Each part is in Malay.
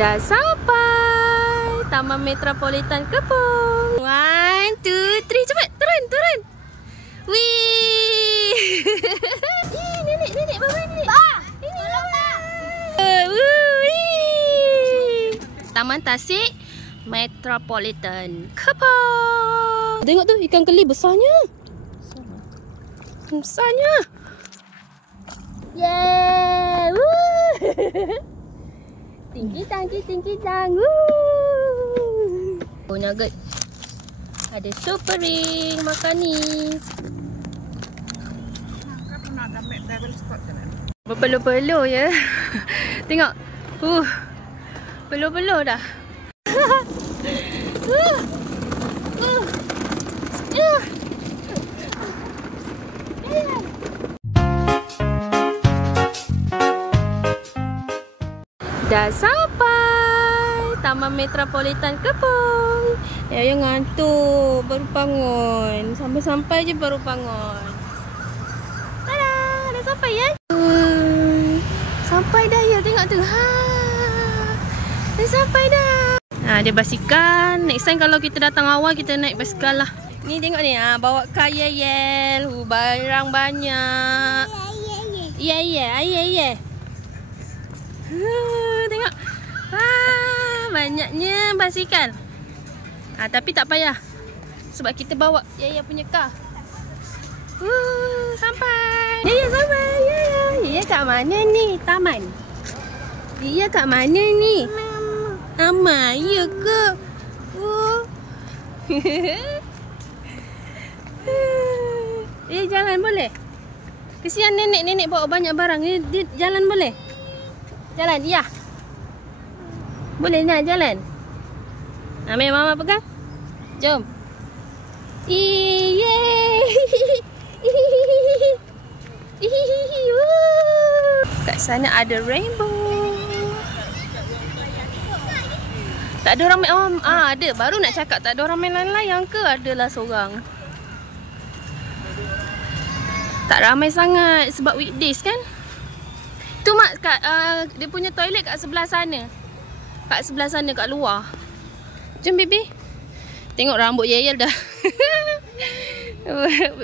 Dah sampai Taman Metropolitan Kepong. 1, 2, 3, cepat turun, turun. Wih. Nenek, bawah nenek. Ini wih. Taman Tasik Metropolitan Kepong. Tengok tu ikan keli besarnya. Besarnya. Yeah. Woo. Tinggi tang. Woo. Oh, nugget. Ada super ring makan ni. Berpeluh-peluh ya. Tengok. Peluh-peluh dah. Dah sampai Taman Metropolitan Kepong. Ya ngantuk, baru bangun. Sampai je baru bangun. Tada, dah sampai ya. Sampai dah ya, tengok tu. Dah sampai dah. Ada basikal. Next time kalau kita datang awal, kita naik basikal lah. Ni tengok ni, bawa car yel. Barang banyak. Ya. Tengok. Banyaknya basikal. Tapi tak payah. Sebab kita bawa Yaya punya kar. Sampai. Yaya sampai. Yaya kat mana ni? Taman. Yaya kat mana ni? Mama, ya ke? Jalan boleh? Kesian nenek bawa banyak barang. Dia jalan boleh? Jalan, ya. Boleh nak jalan? Ambil mama pegang. Jom. Kat sana ada rainbow. Tak ada ramai. Ada. Baru nak cakap tak ada ramai layang ke? Adalah seorang. Tak ramai sangat sebab weekdays kan? Tu mak kat dia punya toilet kat sebelah sana. Kat sebelah sana kat luar. Jom baby. Tengok rambut Yayel dah.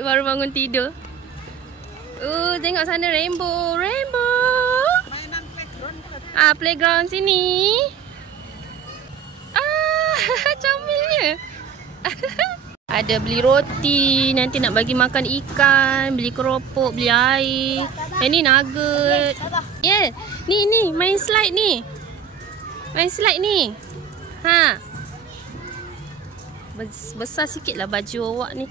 Baru bangun tidur. Tengok sana rainbow. Playground sini. Comelnya. Ada beli roti, nanti nak bagi makan ikan, beli keropok, beli air. Ni nugget. Ni main slide ni. Besar sikit lah baju awak ni.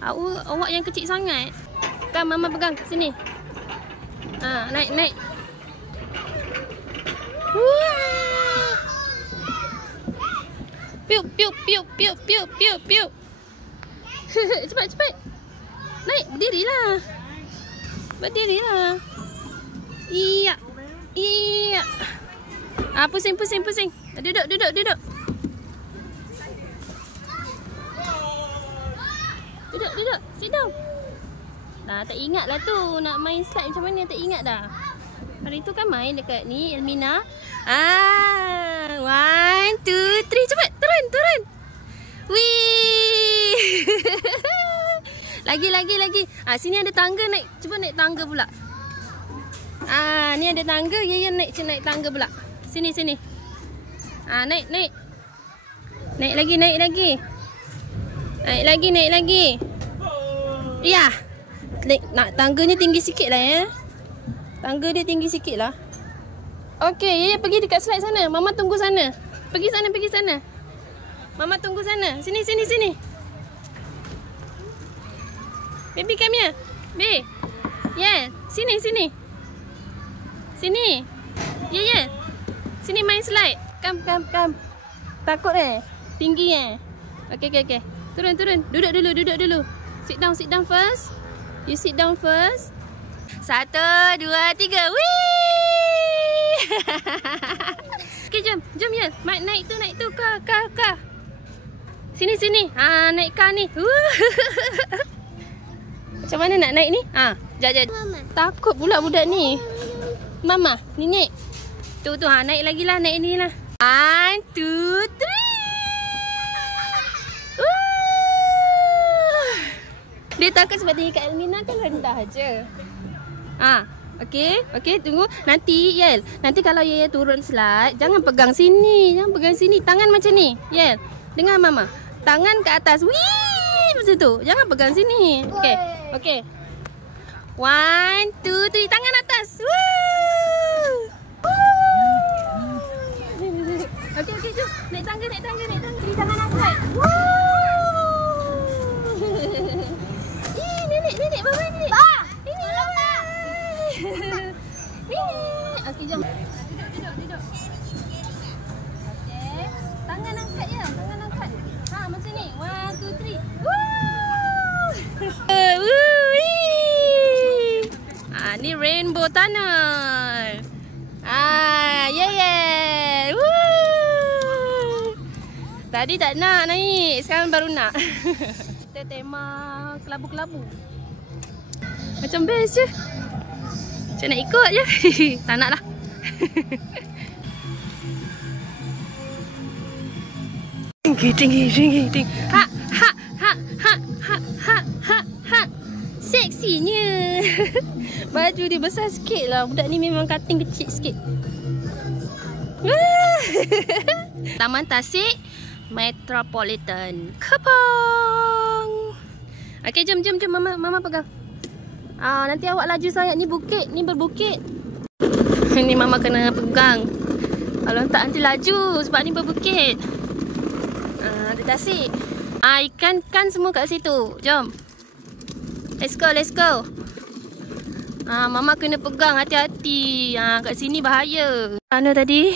Awak yang kecil sangat. Kan mama pegang sini. Naik. Piuk. Cepat. Naik, berdirilah. Iya. Pusing. Duduk. Duduk. Sit down. Tak ingat lah tu. Nak main slide macam mana tak ingat dah. Hari tu kan main dekat ni, Elmina. 1, 2, 3. Cepat, turun. Wih. Lagi. Sini ada tangga, naik. Cuba naik tangga pula. Ni ada tangga, Yaya naik tangga pula. Sini. Naik. Naik lagi. Naik lagi. Ya. Nak tangganya tinggi sikit lah ya. Tangga dia tinggi sikit lah. Okey, Yaya pergi dekat slide sana. Mama tunggu sana. Pergi sana. Mama tunggu sana. Sini. Baby come here. Baby. Yeah, sini. Yeah. Sini main slide. Come. Takut tinggi Okay. Turun. Duduk dulu. Sit down first. You sit down first. 1, 2, 3. Wih. Okay, jom ya. Naik tu. Kar. Sini. Naik kar ni. Macam mana nak naik ni? Jap. Takut pula budak ni. Mama, nenek. Tu ha, naik lagi lah, naik ni lah. 1, 2, 3. Dia takut sebab tinggi Kak Elmina kan rendah je. Okey, tunggu. Nanti Yel, nanti kalau Yel turun slide, jangan pegang sini, tangan macam ni. Yel, dengar mama. Tangan ke atas. Wih, macam tu. Jangan pegang sini. Okey. 1, 2, 3, tangan atas. Woo! Okey, jom. Naik tangga. Di tangan angkat. Woo! Nenek, bawah nenek. Ini lah. Okey, jom. Duduk. Okey. Tangan angkat ya, macam ni. 1, 2, 3. Ni rainbow tunnel. Yeah. Tadi tak nak naik, sekarang baru nak. Kita tema kelabu-kelabu. Macam best je. Macam nak ikut je. Tak nak lah. Tinggi. Ha. Seksinya. Baju dia besar sikit lah. Budak ni memang cutting kecil sikit. Taman Tasik Metropolitan Kepong. Okey, jom mama pegang. Nanti awak laju sangat. Ni bukit, ni berbukit. Ni mama kena pegang. Kalau tak nanti laju sebab ni berbukit. Ada tasik. Ikan semua kat situ. Jom. Let's go. Mama kena pegang, hati-hati. Kat sini bahaya. Mana tadi?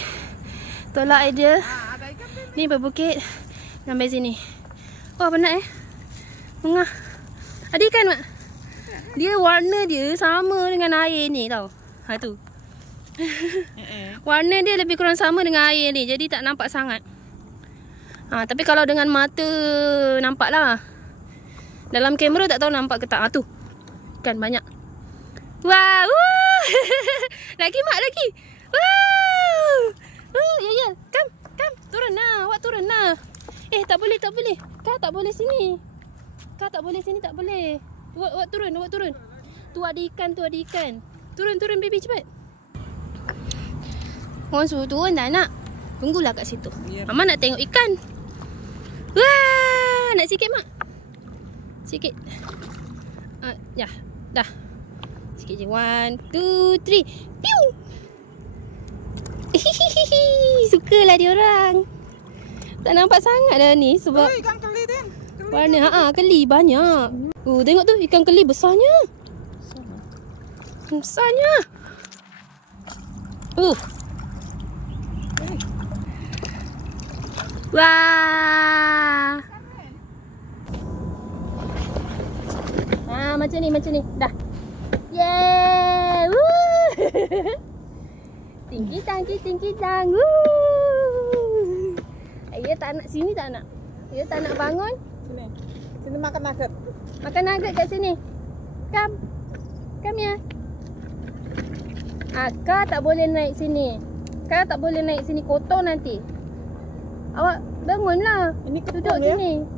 Tolak dia. Ni berbukit. Sampai sini. Wah, penat Mengah. Ada ikan mak? Dia warna dia sama dengan air ni tau. Tu. Warna dia lebih kurang sama dengan air ni. Jadi tak nampak sangat. Tapi kalau dengan mata nampak lah. Dalam kamera tak tahu nampak ke tak. Tu. Ikan banyak. Wow. Lagi mak lagi. Wow. Ya. Come. Turun lah. Awak turun lah. Tak boleh. Kau tak boleh sini. Tak boleh. Awak turun. Tu ada ikan. Turun baby cepat. Orang suruh turun dah nak. Tunggulah kat situ. Mama nak tengok ikan. Wah, nak sikit mak. Sikit. Ya, dah. Sikit je. 1, 2, 3. Piu. Sukalah dia orang. Tak nampak sangat dah ni sebab ikan keli dia. Warna keli banyak. Tengok tu ikan keli besarnya. Wah. Macam ni. Dah. Yeay. Tinggi tang. Ayah tak nak sini tak nak. Ayah tak nak bangun. Sini makan nugget. Makan nugget kat sini. Come ya. Kau tak boleh naik sini. Kotor nanti. Awak bangunlah. Ini duduk sini.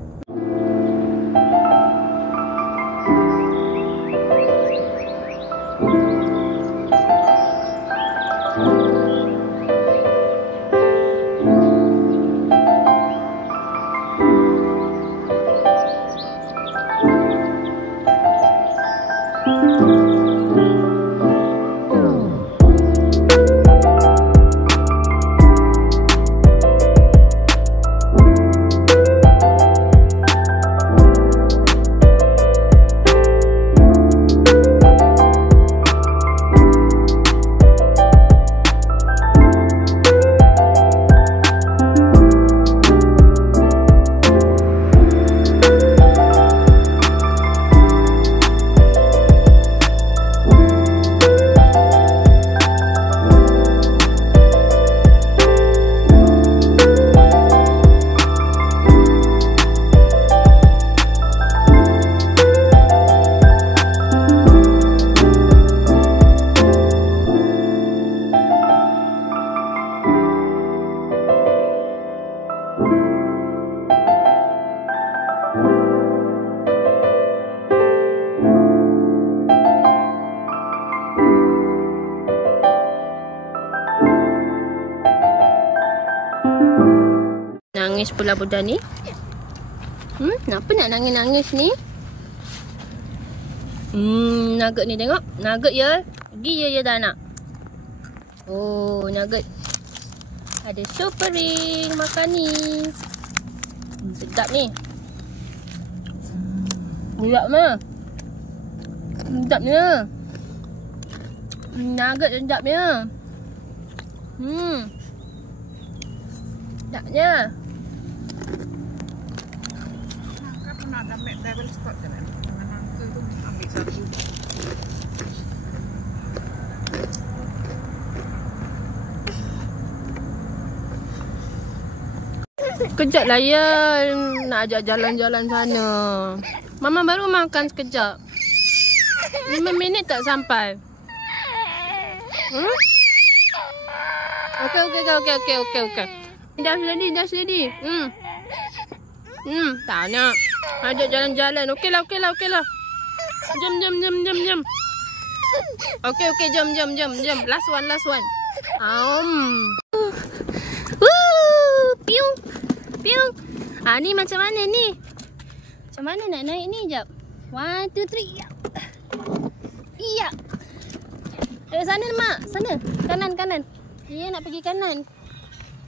nangis pula budak ni. Kenapa nak nangis-nangis ni? Nugget ni tengok. Nugget ya. Pergi ya tak nak. Oh, nugget. Ada super ring makan ni. Sedap ni. Sedap mah. Sedapnya. Nugget sedapnya. Sedapnya. Kan pernah ada McDonald's stock je kan. Dengan uncle tu ambil satu. Sekejap lah ya. Nak ajak jalan-jalan sana. Mama baru makan sekejap. 5 minit tak sampai. Okey. Dah steady. Tak nak. Ajak jalan-jalan. Okeylah. Jom. Okey, jom. Last one. Piung. Ni macam mana ni? Macam mana nak naik ni? Jap. 1, 2, 3. Iya. Sana mak. Sana. Kanan. Dia nak pergi kanan.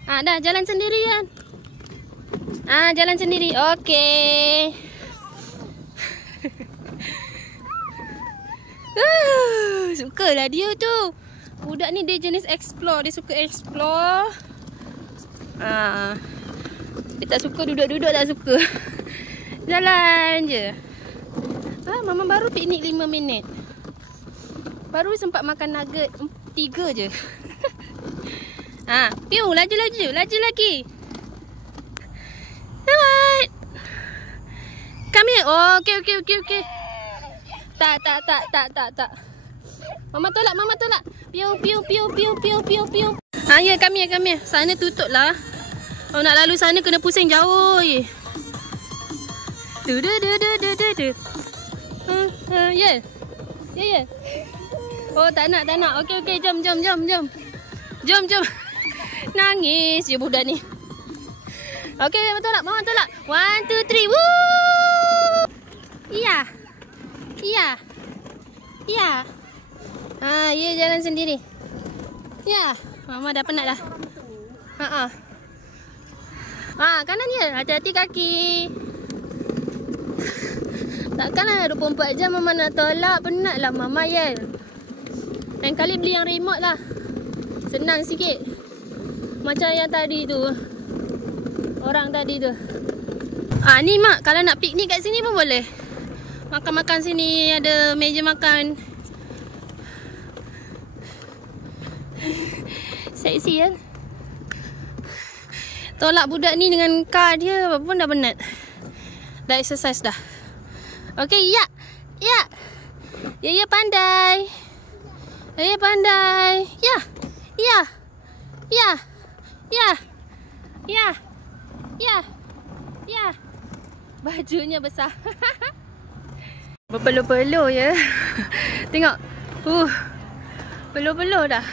Dah jalan sendiri kan? Jalan sendiri. Okey. Sukalah dia tu. Budak ni dia jenis explore. Dia suka explore. Dia tak suka duduk-duduk, tak suka. Jalan je. Mama baru piknik 5 minit. Baru sempat makan nugget 3 je. Piu, laju lagi. Selamat. Come here. Oh, okey. Tak. Mama tolak. Piu. Ya, come here. Sana tutup lah. Kalau nak lalu sana kena pusing jauh je. Ya. Oh, tak nak. Okey, jom. Nangis je budak ni. Okey, Mama tolak. 1, 2, 3. Woo! Iya. Ya jalan sendiri. Ya, Mama dah penat dah. Kanan ya. Hati-hati kaki. Takkanlah 24 jam Mama nak tolak. Penatlah Mama ya. Lain kali beli yang remote lah. Senang sikit. Macam yang tadi tu. Orang tadi tu. Ni mak, kalau nak piknik kat sini pun boleh. Makan-makan sini, ada meja makan. Seksi kan? Tolak budak ni dengan car dia pun dah penat. Dah exercise dah. Okey, ya. Ya pandai. Ya. Bajunya besar. Berpeluh-peluh ya. Tengok. Peluh-peluh dah.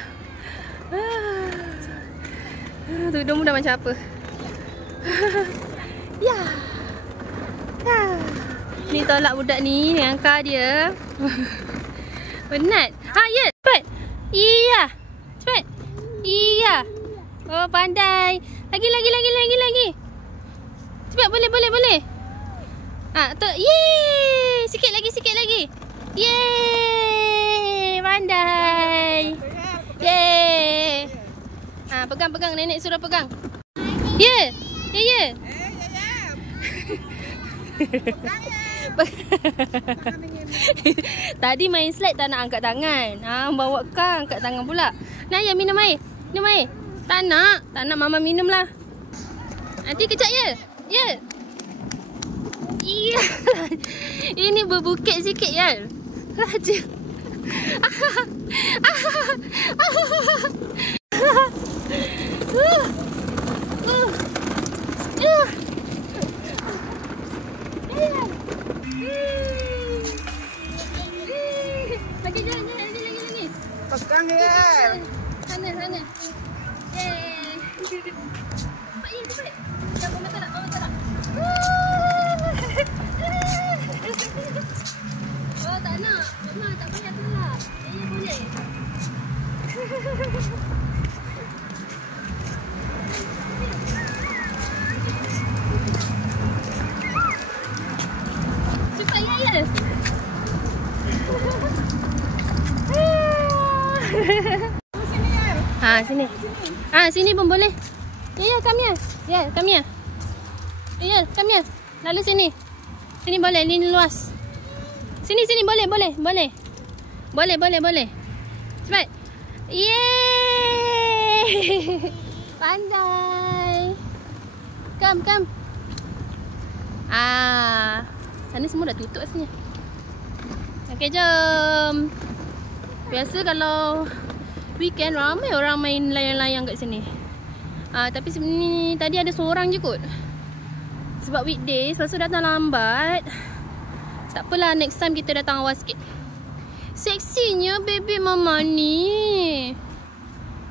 Tudung dah macam apa. Ya. Ni tolak budak ni dengan car dia. Penat. Ya. Cepat. Iya. Cepat. Iya. Oh, pandai. Lagi. Cepat, boleh. Yeay. Sikit lagi. Yeay. Pandai. Yeay. Pegang. Nenek suruh pegang. Ya. Tadi main slide tak nak angkat tangan. Bawa kar angkat tangan pula. Naya minum air. Tak nak Mama minum lah. Nanti kejap ya. Iya. Ini berbukit sikit ya. Raja. Lagi jalan. Pegang ya. Sana. Yeay. Cepat. Jangan sini. Sini pun boleh. Ya, come here. Ya, come here. Ya, come here. Lalu sini. Sini boleh, ini luas. Sini boleh. Boleh. Cepat. Yeay. Pandai. Come. Sana semua dah tutup rasanya. Okey, jom. Biasa kalau weekend ramai orang main layang-layang kat sini. Tapi sebenarnya tadi ada seorang je kot. Sebab weekdays, lepas tu datang lambat. Tak apalah, next time kita datang awal sikit. Seksinya bebek mama ni.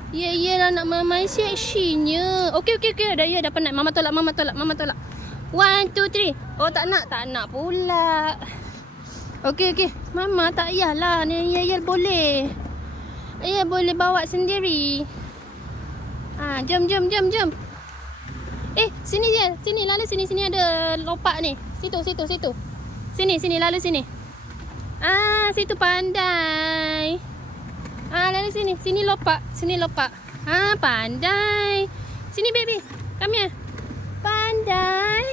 Ya, anak mama seksinya. Okey. Dah penat. Mama tolak. 1, 2, 3. Oh, tak nak pula. Okey. Mama tak payahlah. Ni Yel boleh. Yel boleh bawa sendiri. Jom. Sini je. Sini lalu sini ada lopak ni. Situ. Sini lalu sini. Situ pandai. Lalu sini lopak. Pandai. Sini baby. Come here. Pandai.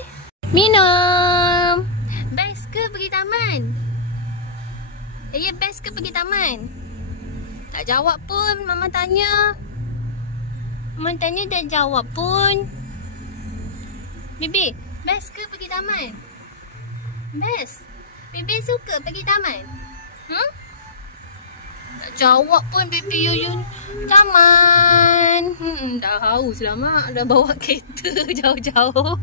Minum. Best ke pergi taman? Ya, best ke pergi taman? Tak jawab pun mama tanya. Mama tanya tak jawab pun. Bibi, best ke pergi taman? Best. Bibi suka pergi taman? Tak jawab pun Bibi Yuyun. Taman. Dah haus lah mak. Dah bawa kereta jauh-jauh.